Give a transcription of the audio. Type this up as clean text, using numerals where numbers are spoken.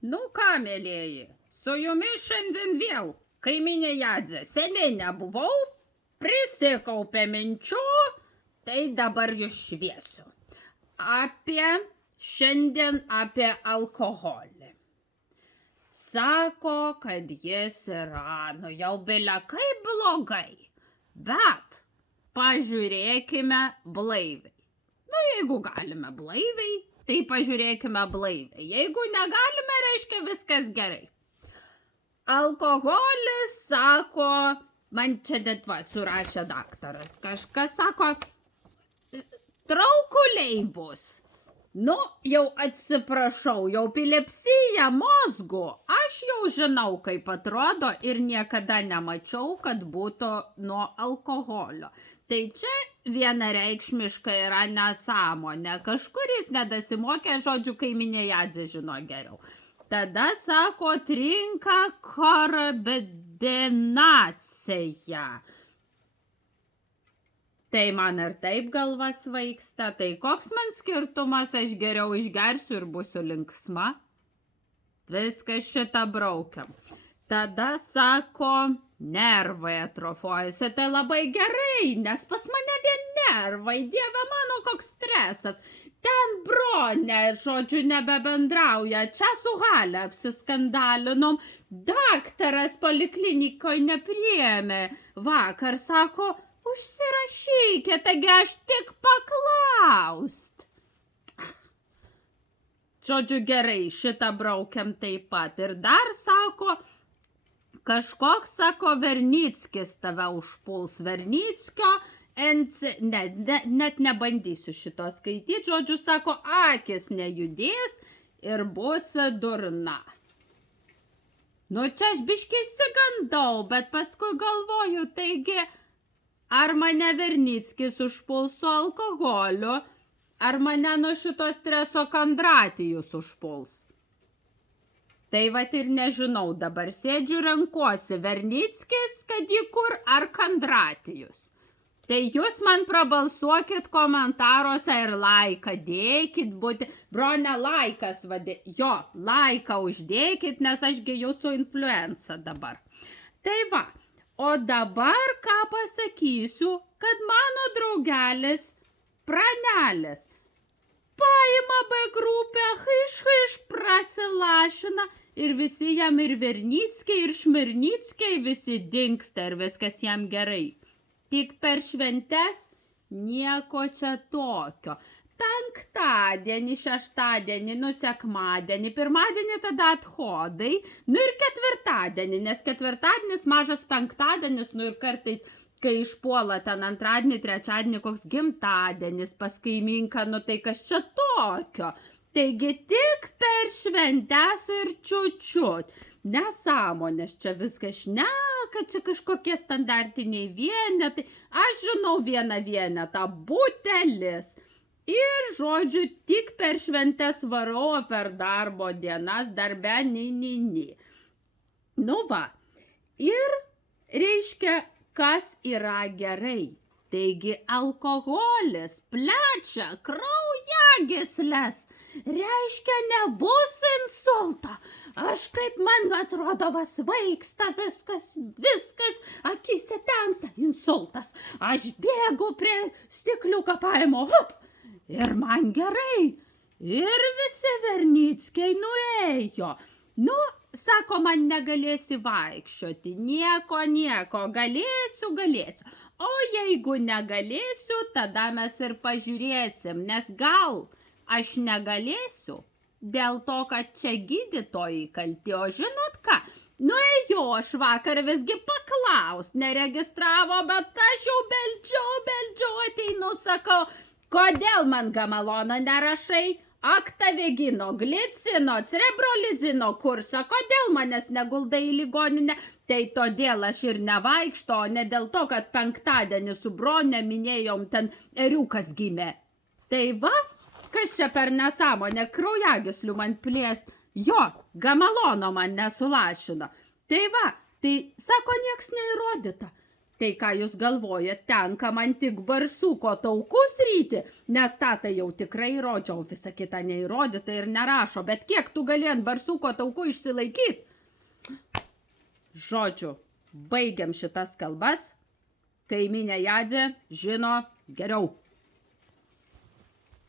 Nu ką, mėlieji, su jumis šiandien vėl, kaiminė Jadzė, seniai nebuvau, prisikaupė minčių, tai dabar jūs šviesiu. Šiandien apie alkoholį. Sako, kad jis yra, jau bile kaip blogai, bet pažiūrėkime blaiviai. Jeigu galime blaiviai, tai pažiūrėkime blaiviai. Jeigu negalime, reiškia viskas gerai. Alkoholis, sako, man čia net surašė daktaras, kažkas sako, traukuliai bus. Jau atsiprašau, jau epilepsija mozgu, aš jau žinau, kaip atrodo ir niekada nemačiau, kad būtų nuo alkoholio. Tai čia vienareikšmiškai yra nesąmonė, kažkuris nedasimokė, žodžiu, kaiminė Jadzė žino geriau. Tada sako, trinka karbidinacija. Tai man ir taip galva svaigsta, tai koks man skirtumas, aš geriau išgersiu ir būsiu linksma. Viskas šitą braukiam. Tada sako, nervai atrofuojasi, tai labai gerai, nes pas mane vien nervai, dieve mano, koks stresas. Ten bronė, žodžiu, nebebendrauja, čia su Hale apsiskandalinom, daktaras poliklinikoje nepriėmė. Vakar sako, užsirašykit, taigi aš tik paklaust. Žodžiu, gerai, šitą braukiam taip pat. Ir dar sako, kažkoks, sako, Vernickis tave užpuls. Vernickio, net nebandysiu šito skaityti, žodžiu, sako, akis nejudės ir bus durna. Čia aš biškai išsigandau, bet paskui galvoju, taigi, ar mane Vernickis užpuls su alkoholiu, ar mane nuo šito streso Kandratijus užpuls. Tai vat ir nežinau, dabar sėdžiu renkuosi, Vernickis, kad jį kur, ar Kandratijus. Tai jūs man prabalsuokit komentaruose ir laiką dėkit, bronė laikas laiką uždėkit, nes ašgi jūsų influenza dabar. Tai va, o dabar ką pasakysiu, kad mano draugelis Pranelis paima B grupę, prasilašina ir visi jam ir Vernickiai, ir Šmirnickiai visi dingsta ir viskas jam gerai. Tik per šventes nieko čia tokio. Penktadienį, šeštadienį, sekmadienį, pirmadienį tada athodai, ir ketvirtadienį, nes ketvirtadienis mažas penktadienis, ir kartais, kai išpuola ten antradienį, trečiadienį, koks gimtadienis pas kaimynką, tai kas čia tokio. Taigi tik per šventes ir čiučiut. Nesąmonės čia viskas šneka, čia kažkokie standartiniai vienetai. Aš žinau vieną vienetą, butelis. Ir, žodžiu, tik per šventes varau, per darbo dienas, darbe, ni. Ir reiškia, kas yra gerai. Taigi alkoholis plečia kraujagysles. Reiškia, nebus insulto. Aš kaip man atrodo, svaigsta viskas, akyse temsta, insultas. Aš bėgu prie stikliuką paimo, hop, ir man gerai. Ir visi Vernickiai nuėjo. Sako, man negalėsi vaikščioti, nieko, galėsiu. O jeigu negalėsiu, tada mes ir pažiūrėsim, nes gal aš negalėsiu, dėl to, kad čia gydytojai kalti, o žinot ką? Nuėjau aš vakar visgi paklaust, neregistravo, bet aš jau beldžiau, ateinu, sakau, kodėl man gamalono nerašai? Aktavegino, glicino, cerebrolizino kursą, kodėl manęs neguldai į ligoninę? Tai todėl aš ir nevaikšto, o ne dėl to, kad penktadienį su bronė minėjom, ten eriukas gimė. Tai va, kas čia per nesąmonę, kraujagyslių man plėst, gamalono man nesulašino. Tai va, tai sako, nieks neįrodyta. Tai ką jūs galvojat, tenka man tik barsuko taukus ryti, nes tą tai jau tikrai įrodžiau, visa kita neįrodyta ir nerašo, bet kiek tu gali ant barsuko taukų išsilaikyti? Žodžiu, baigiam šitas kalbas, kaiminė Jadzė žino geriau.